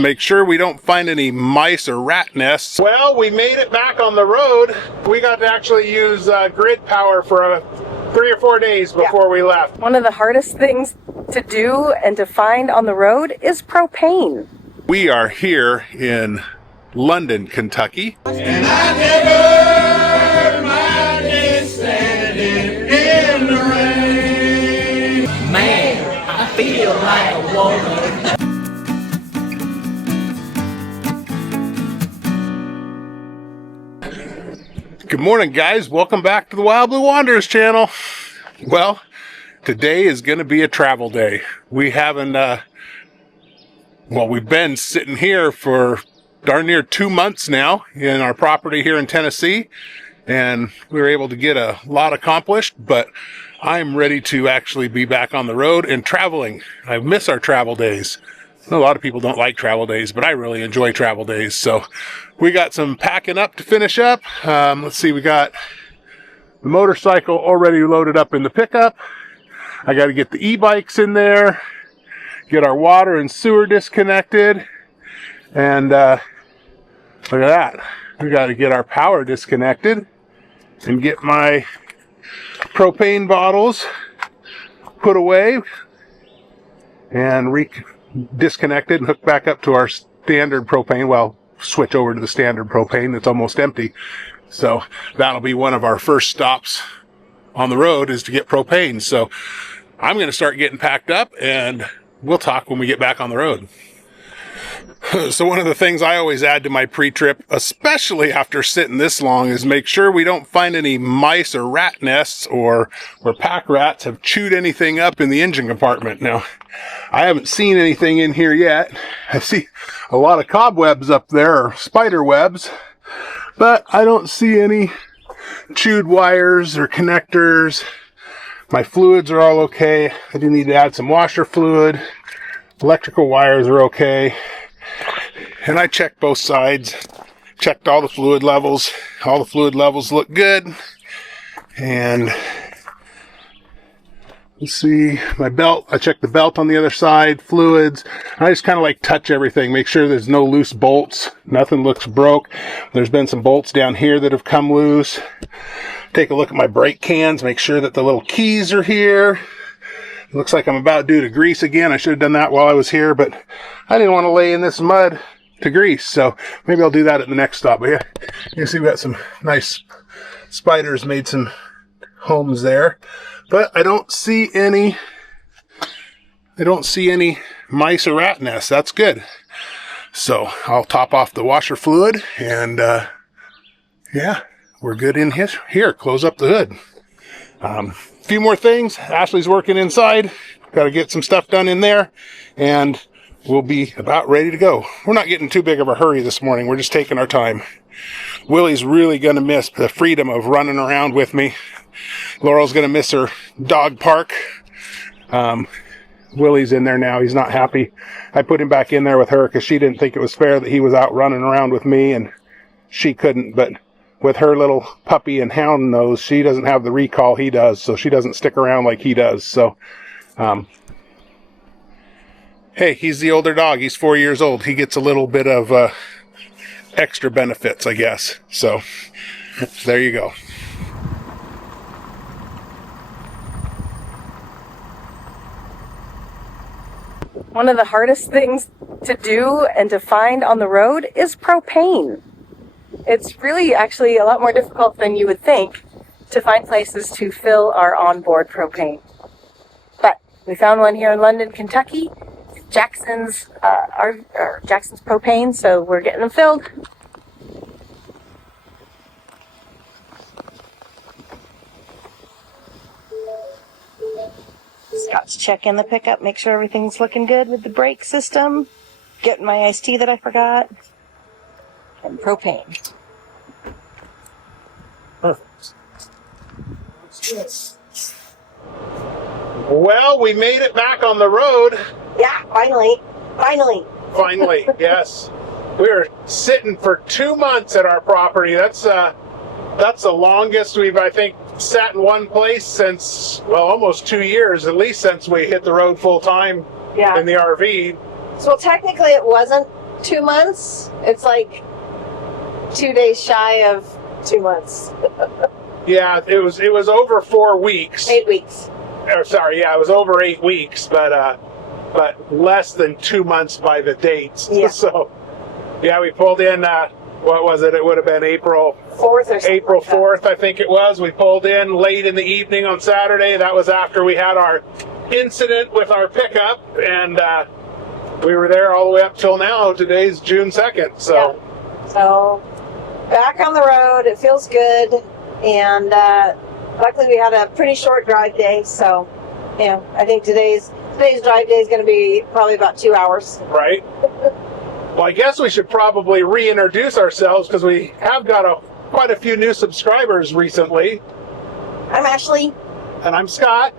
Make sure we don't find any mice or rat nests. Well, we made it back on the road. We got to actually use grid power for 3 or 4 days before we left. One of the hardest things to do and to find on the road is propane. We are here in London, Kentucky. And I never mind standing in the rain. Man, I feel like a woman. Good morning, guys. Welcome back to the Wild Blue Wanderers channel. Well, today is going to be a travel day. We haven't, we've been sitting here for darn near 2 months now in our property here in Tennessee, and we were able to get a lot accomplished, but I'm ready to actually be back on the road and traveling. I miss our travel days. A lot of people don't like travel days, but I really enjoy travel days. So we got some packing up to finish up. Let's see, we got the motorcycle already loaded up in the pickup. I got to get the e-bikes in there, get our water and sewer disconnected, and look at that. We got to get our power disconnected and get my propane bottles put away and disconnected and hooked back up to our standard propane. Well, switch over to the standard propane that's almost empty. So that'll be one of our first stops on the road, is to get propane. So I'm going to start getting packed up, and we'll talk when we get back on the road. So one of the things I always add to my pre-trip, especially after sitting this long, is make sure we don't find any mice or rat nests or where pack rats have chewed anything up in the engine compartment. Now, I haven't seen anything in here yet. I see a lot of cobwebs up there, or spider webs, but I don't see any chewed wires or connectors. My fluids are all okay. I do need to add some washer fluid. Electrical wires are okay. And I checked both sides, checked all the fluid levels. All the fluid levels look good. And let's see, my belt, I checked the belt on the other side, fluids. I just kind of like touch everything, make sure there's no loose bolts. Nothing looks broke. There's been some bolts down here that have come loose. Take a look at my brake cans, make sure that the little keys are here. It looks like I'm about due to grease again. I should have done that while I was here, but I didn't want to lay in this mud to grease, so maybe I'll do that at the next stop. But yeah, you can see we got some nice spiders made some homes there, but I don't see any mice or rat nests. That's good. So I'll top off the washer fluid, and yeah, we're good in here. Close up the hood. Few more things. Ashley's working inside. Got to get some stuff done in there, and we'll be about ready to go. We're not getting too big of a hurry this morning. We're just taking our time. Willie's really going to miss the freedom of running around with me. Laurel's going to miss her dog park. Willie's in there now. He's not happy. I put him back in there with her because she didn't think it was fair that he was out running around with me, and she couldn't, but with her little puppy and hound nose, she doesn't have the recall he does, so she doesn't stick around like he does. So, hey, he's the older dog. He's 4 years old. He gets a little bit of extra benefits, I guess. So, there you go. One of the hardest things to do and to find on the road is propane. It's really actually a lot more difficult than you would think to find places to fill our onboard propane. But we found one here in London, Kentucky. Jackson's Jackson's propane, so we're getting them filled. Scott's checking the pickup, make sure everything's looking good with the brake system. Getting my iced tea that I forgot. And propane. Perfect. Well, we made it back on the road. Yeah, finally. Finally, yes. We were sitting for 2 months at our property. That's the longest we've, I think, sat in one place since, well, almost 2 years, at least since we hit the road full time in the RV. So technically it wasn't 2 months. It's like 2 days shy of 2 months. Yeah, it was over 4 weeks. 8 weeks. Or, sorry, yeah, it was over 8 weeks, but less than 2 months by the dates. Yeah. So, yeah, we pulled in. What was it? It would have been April 4th or something. April like that. 4th, I think it was. We pulled in late in the evening on Saturday. That was after we had our incident with our pickup, and we were there all the way up till now. Today's June 2nd. So, yeah. So back on the road. It feels good, and luckily we had a pretty short drive day. So, I think today's drive day is going to be probably about 2 hours. right. Well, I guess we should probably reintroduce ourselves because we have got quite a few new subscribers recently. I'm Ashley. And I'm Scott.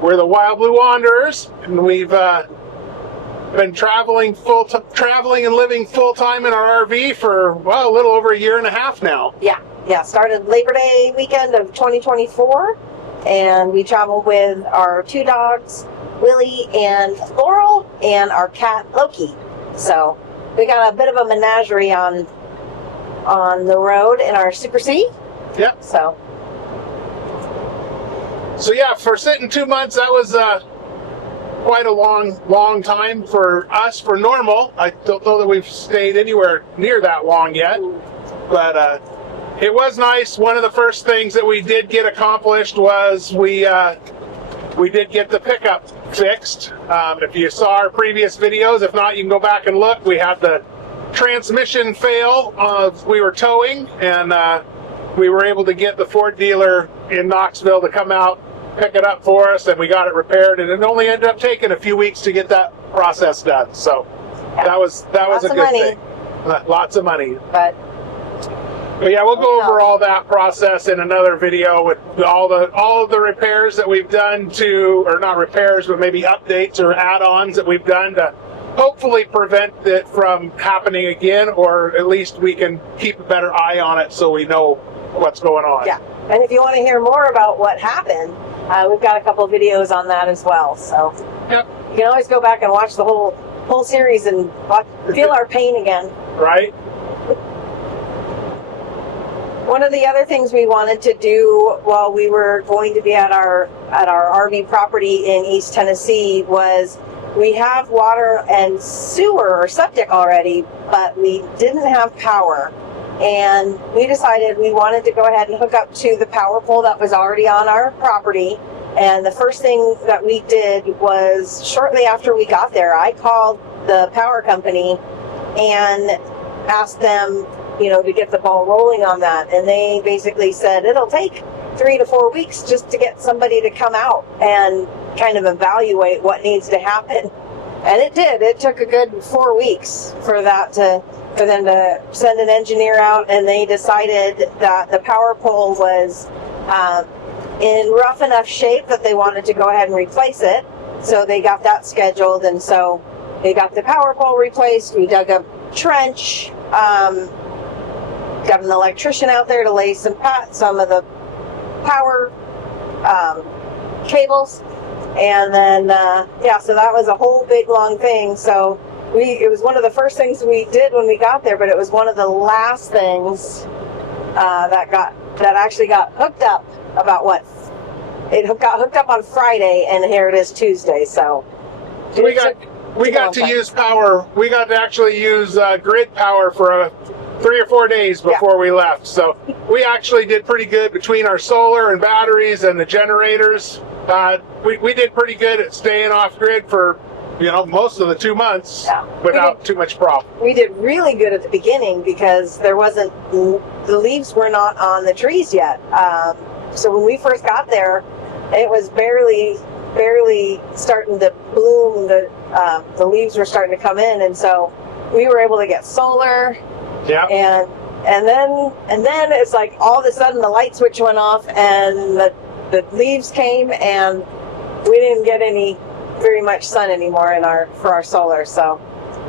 We're the Wild Blue Wanderers, and we've been traveling and living full time in our RV for a little over a year and a half now. Yeah. Started Labor Day weekend of 2024, and we traveled with our 2 dogs, Willie and Laurel, and our cat Loki. So we got a bit of a menagerie on the road in our Super C. Yep. So yeah, for sitting 2 months, that was quite a long time for us for normal. I don't know that we've stayed anywhere near that long yet, but it was nice. One of the first things that we did get accomplished was we did get the pickup fixed. If you saw our previous videos, if not, you can go back and look. We had the transmission fail. We were towing, and we were able to get the Ford dealer in Knoxville to come out, pick it up for us, and we got it repaired. And it only ended up taking a few weeks to get that process done. So that was a good thing. Lots of money. But yeah, we'll go over all that process in another video with all of the repairs that we've done or not repairs, but maybe updates or add-ons that we've done to hopefully prevent it from happening again, or at least we can keep a better eye on it so we know what's going on. yeah, and if you want to hear more about what happened, we've got a couple of videos on that as well. So Yep. you can always go back and watch the whole series and feel our pain again. Right? One of the other things we wanted to do while we were going to be at our RV property in East Tennessee was, we have water and sewer or septic already, but we didn't have power. And we decided we wanted to go ahead and hook up to the power pole that was already on our property. And the first thing that we did was, shortly after we got there, I called the power company and asked them, to get the ball rolling on that. And they basically said it'll take 3 to 4 weeks just to get somebody to come out and kind of evaluate what needs to happen. And it did. It took a good 4 weeks for them to send an engineer out, and they decided that the power pole was in rough enough shape that they wanted to go ahead and replace it. So they got that scheduled, and so they got the power pole replaced. We dug a trench, got an electrician out there to lay some of the power cables, and then so that was a whole big long thing. So it was one of the first things we did when we got there, but it was one of the last things that actually got hooked up. It got hooked up on Friday, and here it is Tuesday. So We got to use power. We got to actually use grid power for 3 or 4 days before we left. So we actually did pretty good between our solar and batteries and the generators. We did pretty good at staying off grid for most of the 2 months without too much problem. We did really good at the beginning because the leaves were not on the trees yet. So when we first got there, it was barely starting to bloom. The leaves were starting to come in, and so we were able to get solar. Yeah. And then it's like all of a sudden the light switch went off and the leaves came, and we didn't get very much sun anymore for our solar. So,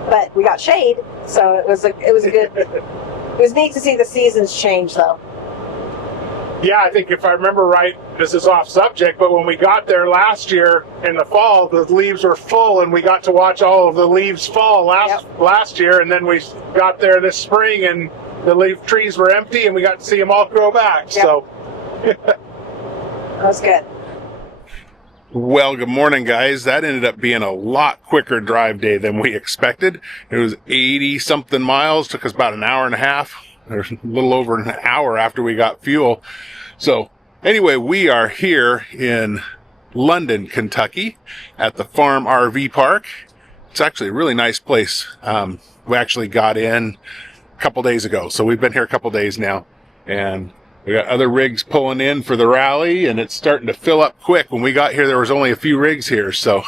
but we got shade, so it was good. It was neat to see the seasons change, though. Yeah, I think if I remember right, this is off subject, but when we got there last year in the fall, the leaves were full, and we got to watch all of the leaves fall last year, and then we got there this spring, and the trees were empty, and we got to see them all grow back. Yep. So that was good. Well, good morning, guys. That ended up being a lot quicker drive day than we expected. It was 80-something miles, took us about an hour and a half, or a little over an hour after we got fuel. So anyway, we are here in London, Kentucky at the Farm RV Park. It's actually a really nice place. We actually got in a couple days ago, so we've been here a couple days now, and we got other rigs pulling in for the rally, and it's starting to fill up quick. When we got here, there was only a few rigs here, so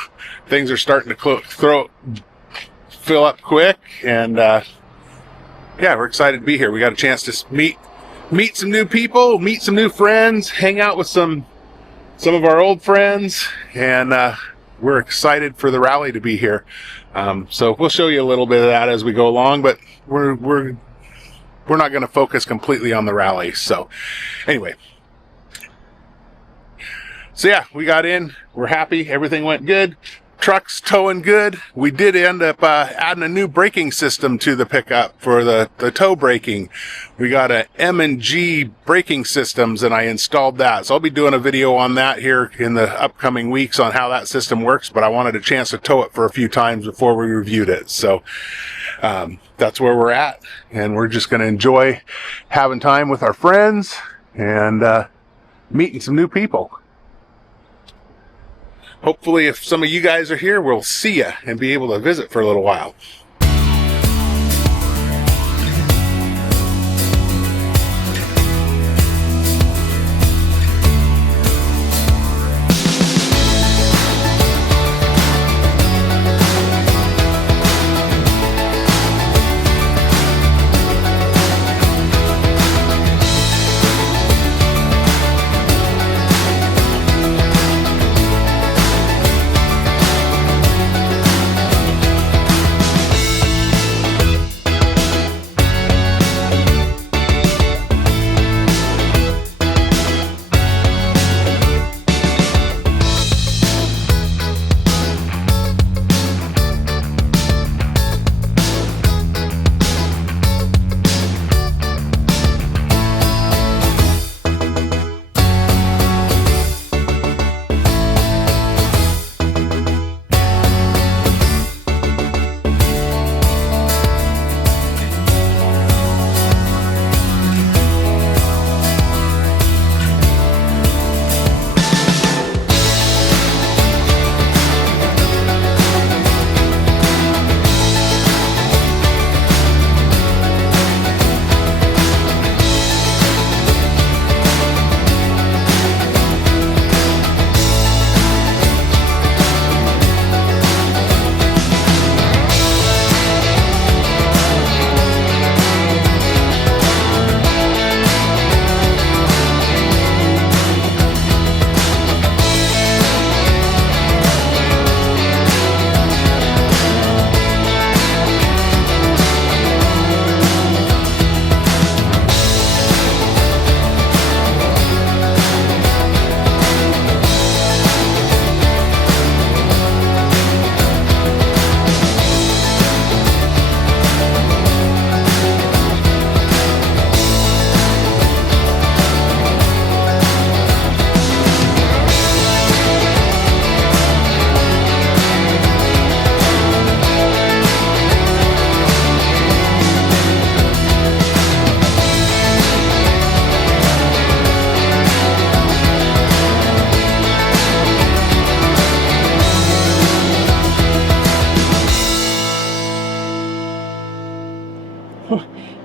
things are starting to fill up quick, and yeah, we're excited to be here. We got a chance to meet some new people, meet some new friends, hang out with some of our old friends, and we're excited for the rally to be here. So we'll show you a little bit of that as we go along, but we're not going to focus completely on the rally. So anyway, so yeah, we got in, we're happy, everything went good. Truck's towing good. We did end up adding a new braking system to the pickup for the tow braking. We got a M&G braking systems, and I installed that. So I'll be doing a video on that here in the upcoming weeks on how that system works, but I wanted a chance to tow it for a few times before we reviewed it. So that's where we're at, and we're just going to enjoy having time with our friends and meeting some new people. Hopefully, if some of you guys are here, we'll see you and be able to visit for a little while.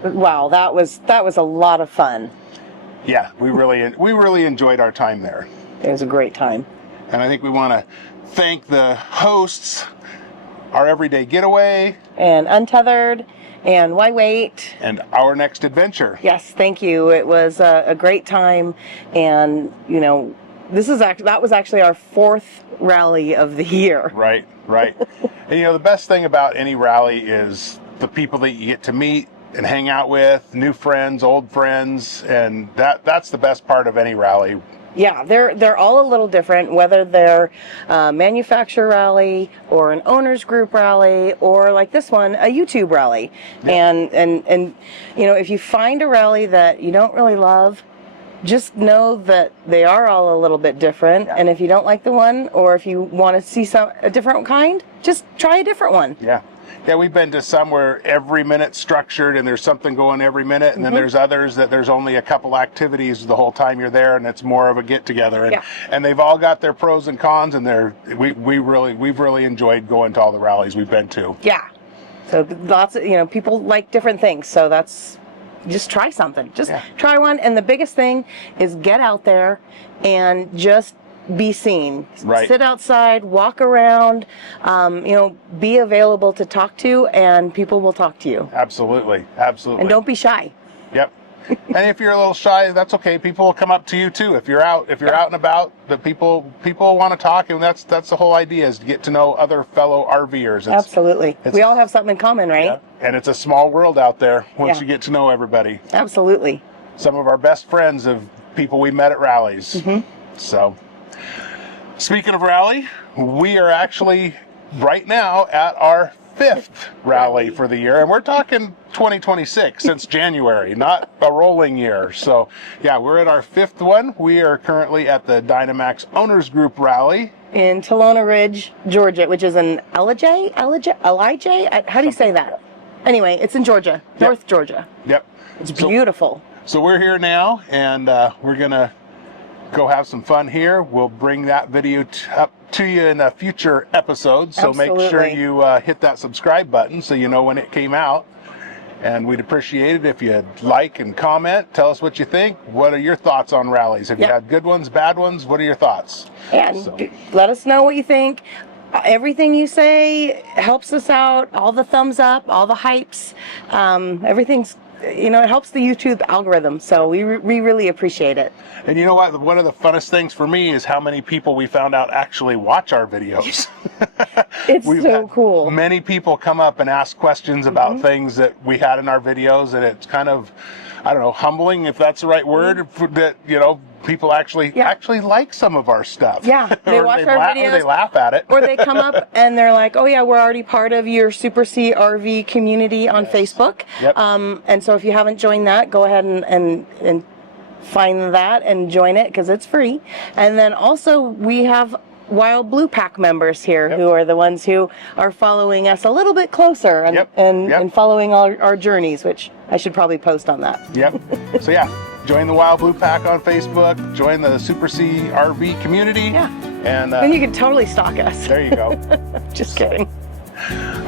Wow, that was a lot of fun. Yeah, we really enjoyed our time there. It was a great time. And I think we want to thank the hosts, Our Everyday Getaway, And Untethered, and Why Wait? And Our Next Adventure. Yes, thank you. It was a great time, and that was actually our 4th rally of the year. Right. And the best thing about any rally is the people that you get to meet, and hang out with, new friends, old friends, and that's the best part of any rally. Yeah, they're all a little different, whether they're a manufacturer rally or an owners group rally or like this one, a YouTube rally. Yeah. And you know, if you find a rally that you don't really love, just know that they are all a little bit different. Yeah. And if you don't like the one, or if you want to see a different kind, just try a different one. Yeah. Yeah, we've been to some where every minute's structured and there's something going every minute, and then there's others that there's only a couple activities the whole time you're there, and it's more of a get together. And, and they've all got their pros and cons, and we've really enjoyed going to all the rallies we've been to. Yeah. So lots of, you know, people like different things, so that's, just try something. Just try one, and the biggest thing is get out there and just be seen. Right. Sit outside, walk around, you know, be available to talk to, and people will talk to you. Absolutely. Absolutely. And don't be shy. Yep. And if you're a little shy, that's okay. People will come up to you too. If you're out and about, the people want to talk, and that's the whole idea, is to get to know other fellow RVers. Absolutely. We all have something in common, right? Yeah. And it's a small world out there once you get to know everybody. Absolutely. Some of our best friends of people we met at rallies. So, speaking of rally, we are actually right now at our 5th rally for the year, and we're talking 2026 since January, not a rolling year. So yeah, we're at our 5th one. We are currently at the Dynamax Owners Group Rally in Talona Ridge, Georgia, which is in Elijah? How do you say that? Anyway, it's in Georgia, North Georgia. Yep. It's beautiful. So we're here now, and we're gonna go have some fun here. We'll bring that video up to you in a future episode, so make sure you hit that subscribe button so you know when it came out. And we'd appreciate it if you'd like and comment. Tell us what you think. What are your thoughts on rallies? Have you had good ones, bad ones? What are your thoughts? And let us know what you think. Everything you say helps us out. All the thumbs up, all the hypes, everything's, you know, it helps the YouTube algorithm, so we really appreciate it. And you know what? One of the funnest things for me is how many people we found out actually watch our videos. It's so cool. Many people come up and ask questions about things that we had in our videos, and it's kind of, I don't know, humbling, if that's the right word, that, you know, people actually like some of our stuff. Yeah, they watch our videos. Or they laugh at it. Or they come up and they're like, oh yeah, we're already part of your Super C RV community on Facebook. Yep. And so if you haven't joined that, go ahead and find that and join it, because it's free. And then also we have Wild Blue Pack members here who are the ones who are following us a little bit closer and following our journeys, which I should probably post on that. Yep. So yeah, join the Wild Blue Pack on Facebook, join the Super C RV community. Yeah. And then you can totally stalk us. There you go. Just kidding.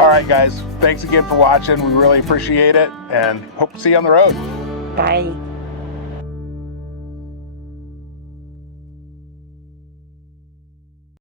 All right, guys. Thanks again for watching. We really appreciate it, and hope to see you on the road. Bye.